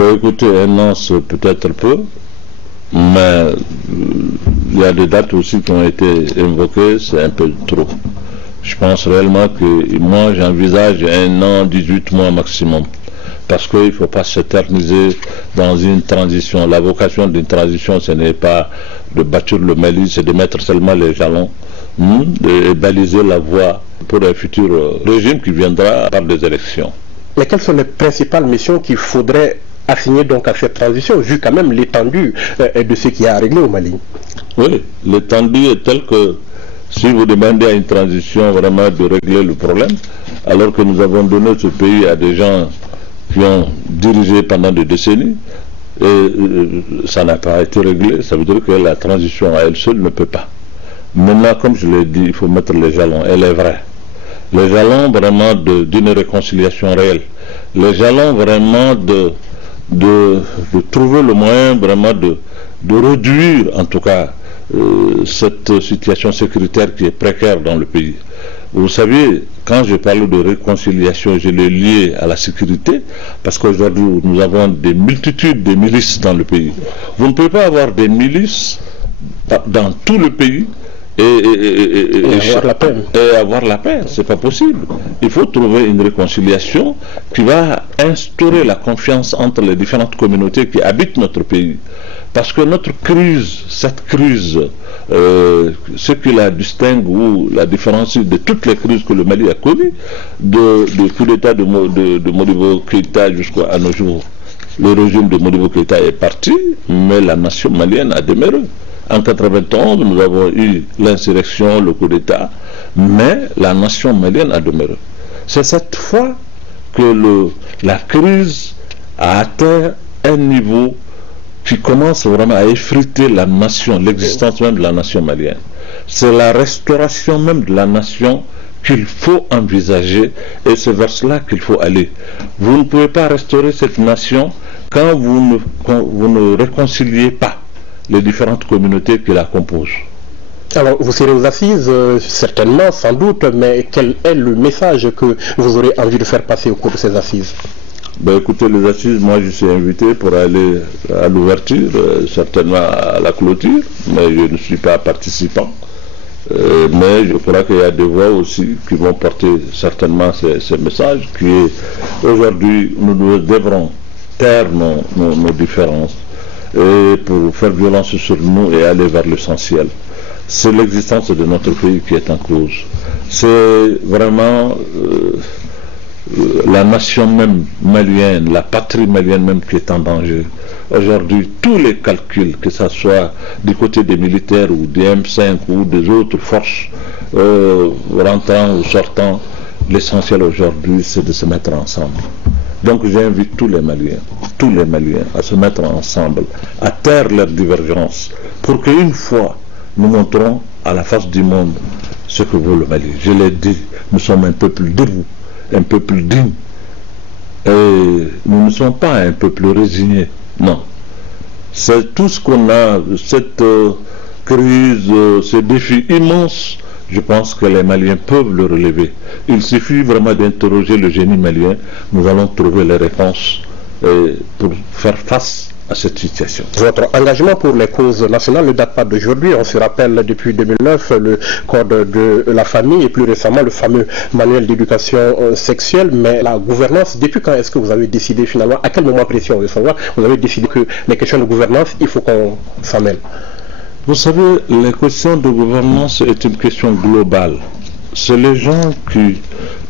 Ben écoutez, un an c'est peut-être peu, mais il y a des dates aussi qui ont été invoquées, c'est un peu trop. Je pense réellement que moi j'envisage un an, 18 mois maximum. Parce qu'il ne faut pas s'éterniser dans une transition. La vocation d'une transition, ce n'est pas de bâtir le Mali, c'est de mettre seulement les jalons, de baliser la voie pour un futur régime qui viendra par des élections. Mais quelles sont les principales missions qu'il faudrait assigner donc à cette transition, vu quand même l'étendue de ce qu'il y a à régler au Mali? Oui, l'étendue est telle que si vous demandez à une transition vraiment de régler le problème, alors que nous avons donné ce pays à des gens qui ont dirigé pendant des décennies, et ça n'a pas été réglé, ça veut dire que la transition à elle seule ne peut pas. Maintenant, comme je l'ai dit, il faut mettre les jalons, elle est vraie. Les jalons vraiment d'une réconciliation réelle. Les jalons vraiment de trouver le moyen vraiment de réduire en tout cas cette situation sécuritaire qui est précaire dans le pays. Vous savez, quand je parle de réconciliation, je l'ai lié à la sécurité, parce qu'aujourd'hui nous avons des multitudes de milices dans le pays. Vous ne pouvez pas avoir des milices dans tout le pays et avoir la paix. C'est pas possible. Il faut trouver une réconciliation qui va instaurer la confiance entre les différentes communautés qui habitent notre pays. Parce que notre crise, cette crise, ce qui la distingue ou la différencie de toutes les crises que le Mali a connues, du coup d'État de Modibo Keïta jusqu'à nos jours. Le régime de Modibo Keïta est parti, mais la nation malienne a demeuré. En 1991, nous avons eu l'insurrection, le coup d'État, mais la nation malienne a demeuré. C'est cette fois que la crise a atteint un niveau qui commence vraiment à effriter la nation, l'existence même de la nation malienne. C'est la restauration même de la nation qu'il faut envisager et c'est vers cela qu'il faut aller. Vous ne pouvez pas restaurer cette nation quand vous ne réconciliez pas les différentes communautés qui la composent. Alors, vous serez aux assises, certainement, sans doute, mais quel est le message que vous aurez envie de faire passer au cours de ces assises? Ben écoutez, les assises, moi je suis invité pour aller à l'ouverture, certainement à la clôture, mais je ne suis pas participant. Mais je crois qu'il y a des voix aussi qui vont porter certainement ces messages, qui est aujourd'hui nous devrons taire nos différences et pour faire violence sur nous et aller vers l'essentiel. C'est l'existence de notre pays qui est en cause. C'est vraiment la nation même malienne, la patrie malienne même qui est en danger. Aujourd'hui, tous les calculs, que ce soit du côté des militaires ou des M5 ou des autres forces rentrant ou sortant, l'essentiel aujourd'hui c'est de se mettre ensemble. Donc j'invite tous les Maliens à se mettre ensemble, à taire leurs divergences, pour qu'une fois nous montrons à la face du monde ce que vaut le Mali. Je l'ai dit, nous sommes un peuple debout, un peuple digne, et nous ne sommes pas un peuple résigné, non. C'est tout ce qu'on a, cette crise, ces défis immenses, je pense que les Maliens peuvent le relever. Il suffit vraiment d'interroger le génie malien, nous allons trouver les réponses pour faire face à cette situation. Votre engagement pour les causes nationales ne date pas d'aujourd'hui. On se rappelle depuis 2009 le code de la famille et plus récemment le fameux manuel d'éducation sexuelle. Mais la gouvernance, depuis quand est-ce que vous avez décidé finalement, à quel moment précis on veut savoir, vous avez décidé que les questions de gouvernance, il faut qu'on s'en mêle? Vous savez, les questions de gouvernance est une question globale. C'est les gens qui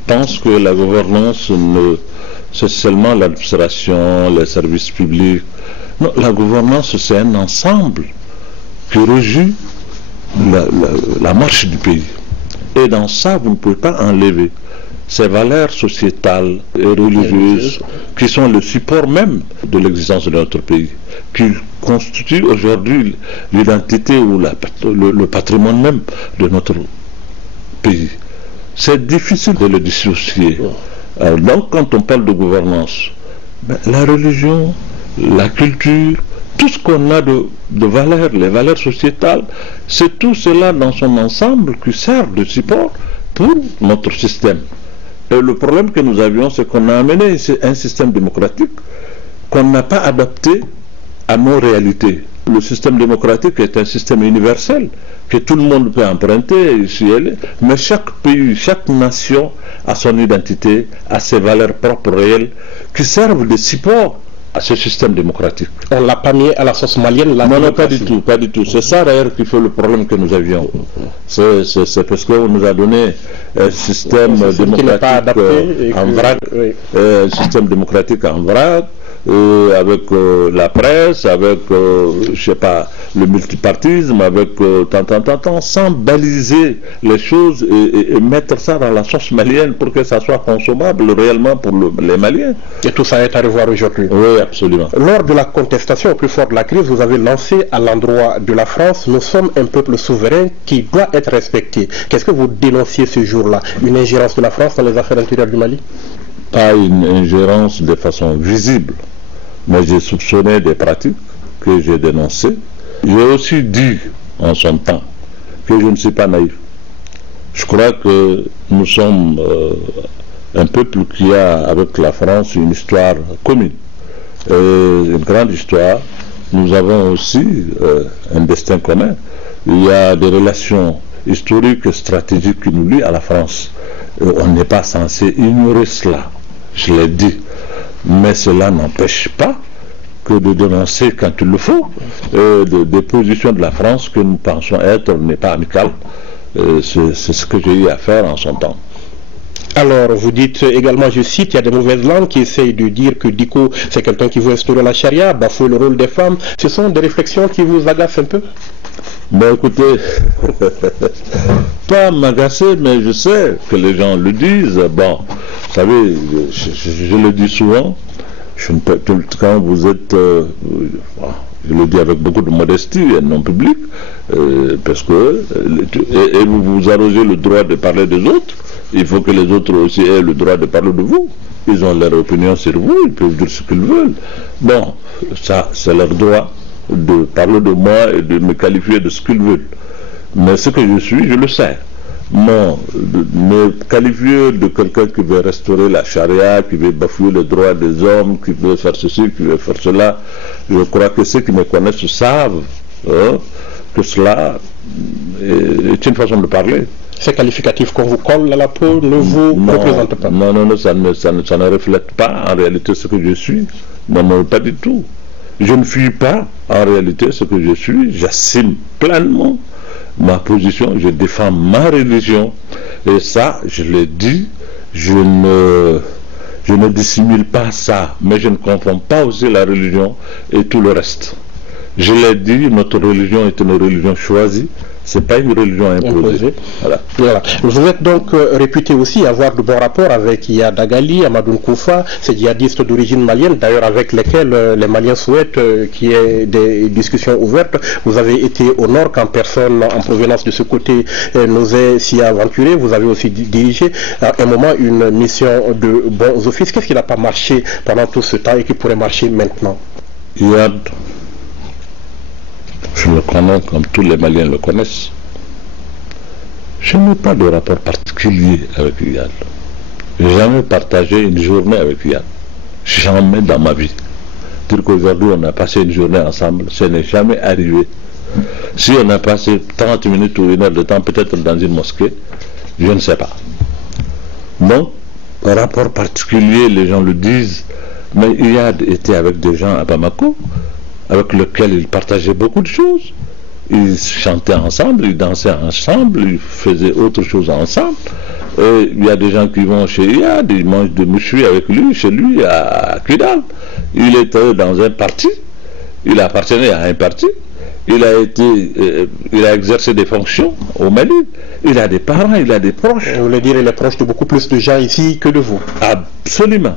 pensent que la gouvernance, c'est seulement l'administration, les services publics. Non, la gouvernance, c'est un ensemble qui régit la marche du pays. Et dans ça, vous ne pouvez pas enlever ces valeurs sociétales et religieuses qui sont le support même de l'existence de notre pays, qui constituent aujourd'hui l'identité ou le patrimoine même de notre pays. C'est difficile de le dissocier. Donc quand on parle de gouvernance, la religion, la culture, tout ce qu'on a de valeurs, les valeurs sociétales, c'est tout cela dans son ensemble qui sert de support pour notre système. Et le problème que nous avions, c'est qu'on a amené un système démocratique qu'on n'a pas adapté à nos réalités. Le système démocratique est un système universel que tout le monde peut emprunter ici et là, mais chaque pays, chaque nation a son identité, a ses valeurs propres réelles qui servent de support à ce système démocratique. On l'a pas mis à la sauce malienne, la non, pas du tout, pas du tout. C'est ça d'ailleurs qui fait le problème que nous avions. C'est parce qu'on nous a donné un système démocratique en vrac, un système démocratique en vrac, avec la presse, avec, je sais pas, le multipartisme, avec sans baliser les choses et mettre ça dans la sauce malienne pour que ça soit consommable réellement pour les Maliens. Et tout ça est à revoir aujourd'hui. Oui, absolument. Lors de la contestation au plus fort de la crise, vous avez lancé à l'endroit de la France, nous sommes un peuple souverain qui doit être respecté. Qu'est-ce que vous dénonciez ce jour-là? Une ingérence de la France dans les affaires intérieures du Mali? Pas une ingérence de façon visible, mais j'ai soupçonné des pratiques que j'ai dénoncées. J'ai aussi dit en son temps que je ne suis pas naïf. Je crois que nous sommes un peuple qui a avec la France une histoire commune, une grande histoire. Nous avons aussi un destin commun. Il y a des relations historiques et stratégiques qui nous lient à la France. On n'est pas censé ignorer cela, je l'ai dit. Mais cela n'empêche pas que de dénoncer quand il le faut des positions de la France que nous pensons être n'est pas amicales. C'est ce que j'ai eu à faire en son temps. Alors, vous dites également, je cite, il y a des mauvaises langues qui essayent de dire que Diko, c'est quelqu'un qui veut instaurer la charia, bafouer le rôle des femmes. Ce sont des réflexions qui vous agacent un peu? Ben écoutez, pas m'agacer, mais je sais que les gens le disent. Bon, vous savez, je le dis souvent, quand vous êtes, je le dis avec beaucoup de modestie et non public, parce que, et vous arrogez le droit de parler des autres, il faut que les autres aussi aient le droit de parler de vous. Ils ont leur opinion sur vous, ils peuvent dire ce qu'ils veulent. Bon, ça, c'est leur droit de parler de moi et de me qualifier de ce qu'ils veulent. Mais ce que je suis, je le sais. Non, me qualifier de quelqu'un qui veut restaurer la charia, qui veut bafouer les droits des hommes, qui veut faire ceci, qui veut faire cela, je crois que ceux qui me connaissent savent que cela est une façon de parler. Ces qualificatifs qu'on vous colle à la peau ne vous représentent pas? Non, ça ne reflète pas en réalité ce que je suis. Non, pas du tout. Je ne fuis pas en réalité ce que je suis, j'assume pleinement ma position, je défends ma religion, et ça, je l'ai dit, je ne dissimule pas ça, mais je ne confonds pas aussi la religion et tout le reste. Je l'ai dit, notre religion est une religion choisie, c'est pas une religion imposée. Voilà. Vous êtes donc réputé aussi avoir de bons rapports avec Iyad Agali, Amadou Koufa, ces djihadistes d'origine malienne, d'ailleurs avec lesquels les Maliens souhaitent qu'il y ait des discussions ouvertes. Vous avez été au nord quand personne en provenance de ce côté n'osait s'y aventurer. Vous avez aussi dirigé à un moment une mission de bons offices. Qu'est-ce qui n'a pas marché pendant tout ce temps et qui pourrait marcher maintenant? Iyad, je le connais comme tous les Maliens le connaissent. Je n'ai pas de rapport particulier avec Iyad. Je n'ai jamais partagé une journée avec Iyad. Jamais dans ma vie. Dire qu'aujourd'hui on a passé une journée ensemble, ce n'est jamais arrivé. Si on a passé 30 minutes ou une heure de temps, peut-être dans une mosquée, je ne sais pas. Non, un rapport particulier, les gens le disent, mais Iyad était avec des gens à Bamako, avec lesquels il partageait beaucoup de choses. Ils chantaient ensemble, ils dansaient ensemble, ils faisaient autre chose ensemble. Et il y a des gens qui vont chez Iyad, ils mangent de mouchoui avec lui, chez lui, à Kidal. Il était dans un parti, il appartenait à un parti, il a exercé des fonctions au Mali, il a des parents, il a des proches. Vous voulez dire qu'il est proche de beaucoup plus de gens ici que de vous? Absolument.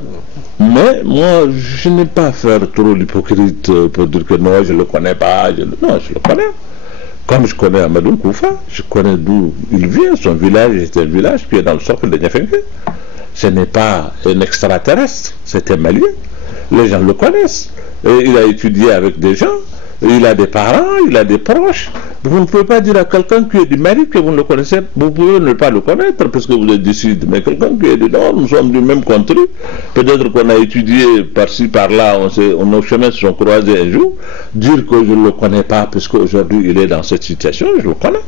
Mais moi, je n'ai pas à faire trop l'hypocrite pour dire que non, je ne le connais pas. Non, je le connais. Comme je connais Amadou Koufa, je connais d'où il vient. Son village est un village qui est dans le socle de Niafengue. Ce n'est pas un extraterrestre, c'est un Malien. Les gens le connaissent. Et il a étudié avec des gens, il a des parents, il a des proches. Vous ne pouvez pas dire à quelqu'un qui est du Mali que vous ne le connaissez pas. Vous pouvez ne pas le connaître parce que vous êtes d'ici. Mais quelqu'un qui est du Nord, nous sommes du même country. Peut-être qu'on a étudié par-ci, par-là, nos chemins se sont croisés un jour. Dire que je ne le connais pas parce qu'aujourd'hui il est dans cette situation, je le connais.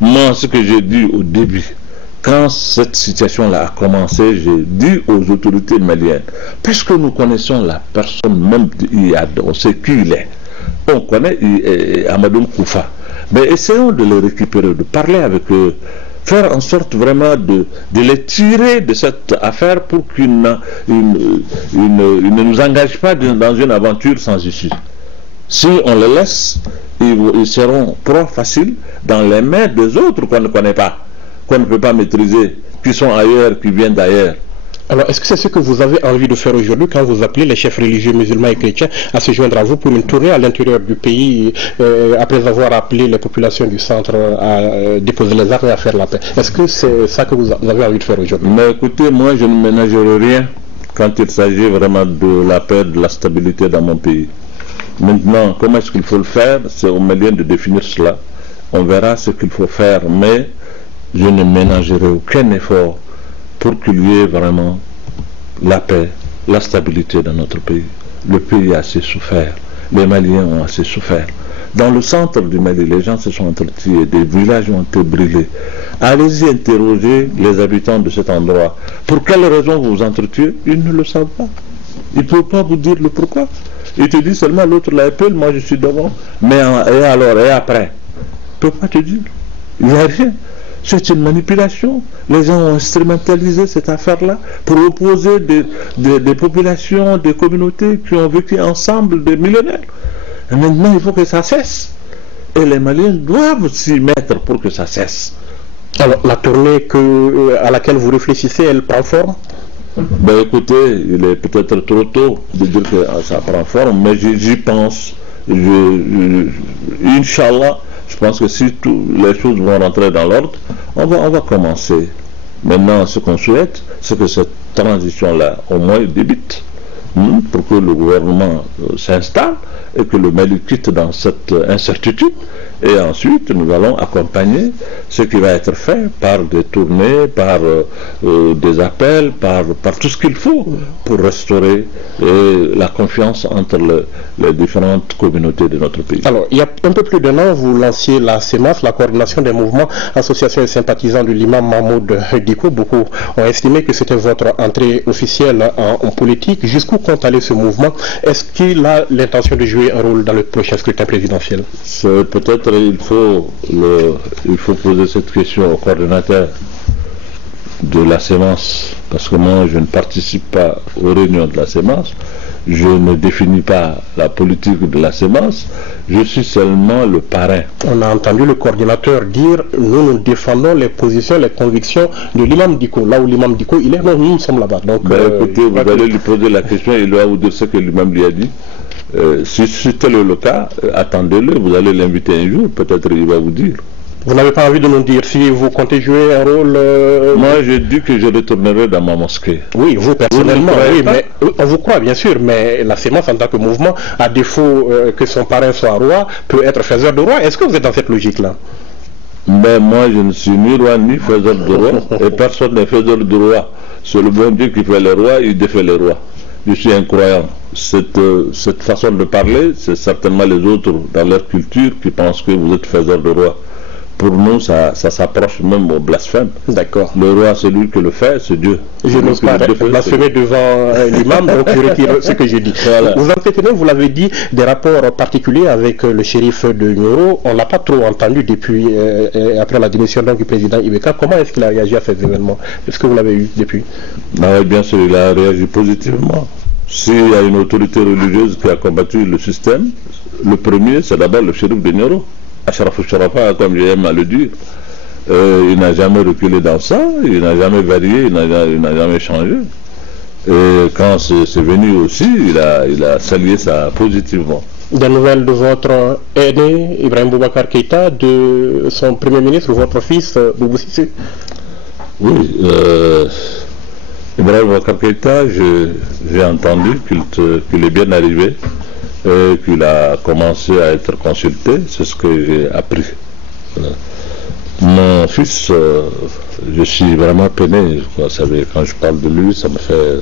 Moi, ce que j'ai dit au début, quand cette situation-là a commencé, j'ai dit aux autorités maliennes, puisque nous connaissons la personne même d'Iyad, on sait qui il est, on connaît Amadou Koufa, mais essayons de les récupérer, de parler avec eux, faire en sorte vraiment de les tirer de cette affaire pour qu'ils ne nous engagent pas dans une aventure sans issue. Si on les laisse, ils seront trop faciles dans les mains des autres qu'on ne connaît pas, qu'on ne peut pas maîtriser, qui sont ailleurs, qui viennent d'ailleurs. Alors, est-ce que c'est ce que vous avez envie de faire aujourd'hui quand vous appelez les chefs religieux musulmans et chrétiens à se joindre à vous pour une tournée à l'intérieur du pays après avoir appelé les populations du centre à déposer les armes et à faire la paix? Est-ce que c'est ça que vous avez envie de faire aujourd'hui? Mais écoutez, moi je ne ménagerai rien quand il s'agit vraiment de la paix, de la stabilité dans mon pays. Maintenant, comment est-ce qu'il faut le faire? C'est aux Maliens de définir cela. On verra ce qu'il faut faire, mais je ne ménagerai aucun effort pour qu'il y ait vraiment la paix, la stabilité dans notre pays. Le pays a assez souffert, les Maliens ont assez souffert. Dans le centre du Mali, les gens se sont entretués, des villages ont été brûlés. Allez-y interroger les habitants de cet endroit. Pour quelles raisons vous vous entretuez? Ils ne le savent pas. Ils ne peuvent pas vous dire le pourquoi. Ils te disent seulement l'autre l'appelle, moi je suis devant. Mais et alors, et après? Ils ne peuvent pas te dire. Il n'y a rien. C'est une manipulation. Les gens ont instrumentalisé cette affaire-là pour opposer des populations, des communautés qui ont vécu ensemble des millénaires. Et maintenant, il faut que ça cesse. Et les Maliens doivent s'y mettre pour que ça cesse. Alors, la tournée à laquelle vous réfléchissez, elle prend forme? Ben écoutez, il est peut-être trop tôt de dire que ça prend forme, mais j'y pense. Inch'Allah, je pense que si les choses vont rentrer dans l'ordre, on va commencer. Maintenant, ce qu'on souhaite, c'est que cette transition-là, au moins, débute, pour que le gouvernement s'installe et que le Mali quitte dans cette incertitude. Et ensuite, nous allons accompagner ce qui va être fait par des tournées, par des appels, par tout ce qu'il faut pour restaurer la confiance entre les différentes communautés de notre pays. Alors, il y a un peu plus d'un an, vous lanciez la CEMAS, la coordination des mouvements, associations et sympathisants de l'imam Mahmoud Dicko. Beaucoup ont estimé que c'était votre entrée officielle en politique. Jusqu'où compte aller ce mouvement? Est-ce qu'il a l'intention de jouer un rôle dans le prochain scrutin présidentiel? Peut-être il faut poser cette question au coordinateur de la CEMAS, parce que moi je ne participe pas aux réunions de la CEMAS, je ne définis pas la politique de la CEMAS, je suis seulement le parrain. On a entendu le coordinateur dire nous défendons les positions, les convictions de l'imam Dicko. Là où l'imam Dicko il est, nous sommes là-bas. Donc, écoutez, vous allez lui poser la question et il va vous dire ce que lui-même lui a dit. Si tel est le cas, attendez-le, vous allez l'inviter un jour, peut-être il va vous dire. Vous n'avez pas envie de nous dire si vous comptez jouer un rôle... Moi, je dis que je retournerai dans ma mosquée. Oui, vous personnellement, oui, mais on vous croit bien sûr, mais la CEMAS en tant que mouvement, à défaut que son parrain soit roi, peut être faiseur de roi. Est-ce que vous êtes dans cette logique-là? Mais moi, je ne suis ni roi ni faiseur de roi, et personne n'est faiseur de roi. C'est le bon Dieu qui fait les rois, il défait les rois. Je suis un croyant. Cette façon de parler, c'est certainement les autres dans leur culture qui pensent que vous êtes faiseur de roi. Pour nous, ça s'approche même au blasphème. D'accord. Le roi, c'est lui qui le fait, c'est Dieu. Je n'ose pas blasphémer devant l'imam, donc je retire ce que j'ai dit. Voilà. Vous entretenez, vous l'avez dit, des rapports particuliers avec le shérif de Nioro. On ne l'a pas trop entendu depuis, après la démission du président Ibeka. Comment est-ce qu'il a réagi à ces événements? Est-ce que vous l'avez eu depuis? Oui, bien sûr, il a réagi positivement. S'il y a une autorité religieuse qui a combattu le système, le premier, c'est d'abord le shérif de Nioro. Achraf Sharafa, comme j'aime à le dire, il n'a jamais reculé dans ça, il n'a jamais varié, il n'a jamais changé. Et quand c'est venu aussi, il a salué ça positivement. Des nouvelles de votre aîné, Ibrahim Boubacar Keïta, de son premier ministre, votre fils, Boubou Cissé? Oui, Ibrahim Boubacar Keïta, j'ai entendu qu'il est bien arrivé. Qu'il a commencé à être consulté, c'est ce que j'ai appris. Mon fils, je suis vraiment peiné. Vous savez, quand je parle de lui, ça me fait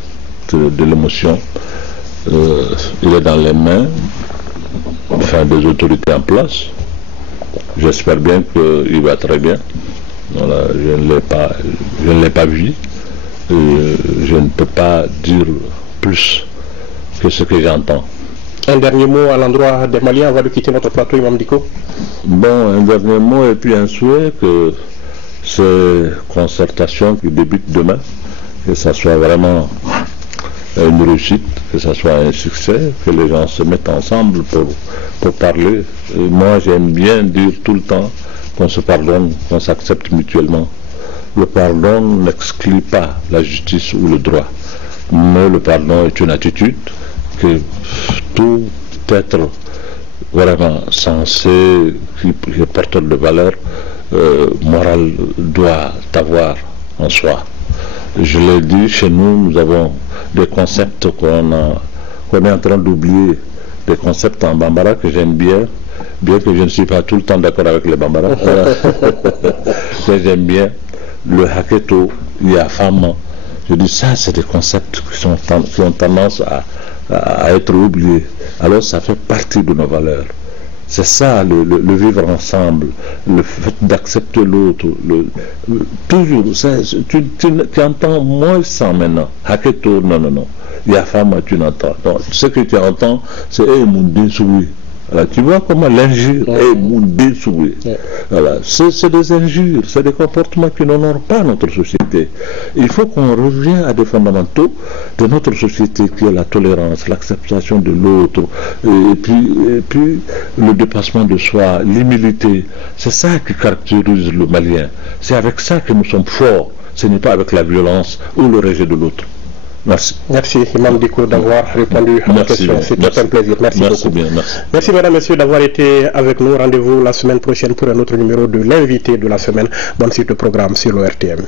de l'émotion. Il est dans les mains des autorités en place. J'espère bien qu'il va très bien. Voilà, je ne l'ai pas vu. Je ne peux pas dire plus que ce que j'entends. Un dernier mot à l'endroit des Maliens avant de quitter notre plateau, Imam Dicko. Bon, un dernier mot et puis un souhait que ces concertations qui débutent demain, que ça soit vraiment une réussite, que ça soit un succès, que les gens se mettent ensemble pour parler. Et moi, j'aime bien dire tout le temps qu'on se pardonne, qu'on s'accepte mutuellement. Le pardon n'exclut pas la justice ou le droit, mais le pardon est une attitude que tout être vraiment sensé, qui est porteur de valeur morale, doit avoir en soi. Je l'ai dit, chez nous, nous avons des concepts qu'on est en train d'oublier, des concepts en bambara que j'aime bien que je ne suis pas tout le temps d'accord avec les bambara, que j'aime bien, le haketo, yafama. Je dis ça, c'est des concepts qui ont tendance à être oubliés. Alors ça fait partie de nos valeurs. C'est ça, le vivre ensemble, le fait d'accepter l'autre. Toujours, tu entends moins ça maintenant. Haketo, non. Yafama, tu n'entends. Ce que tu entends, c'est mon désoué. Voilà, tu vois comment l'injure est mon désoué. Voilà, c'est des injures, c'est des comportements qui n'honorent pas notre société. Il faut qu'on revienne à des fondamentaux de notre société qui est la tolérance, l'acceptation de l'autre, et puis le dépassement de soi, l'humilité. C'est ça qui caractérise le Malien. C'est avec ça que nous sommes forts. Ce n'est pas avec la violence ou le rejet de l'autre. Merci. Merci, Imam Dicko, d'avoir répondu à ma question. C'est un plaisir. Merci beaucoup. Bien, merci. Merci, mesdames, messieurs, d'avoir été avec nous. Rendez-vous la semaine prochaine pour un autre numéro de l'invité de la semaine. Bonne suite de programme sur l'ORTM.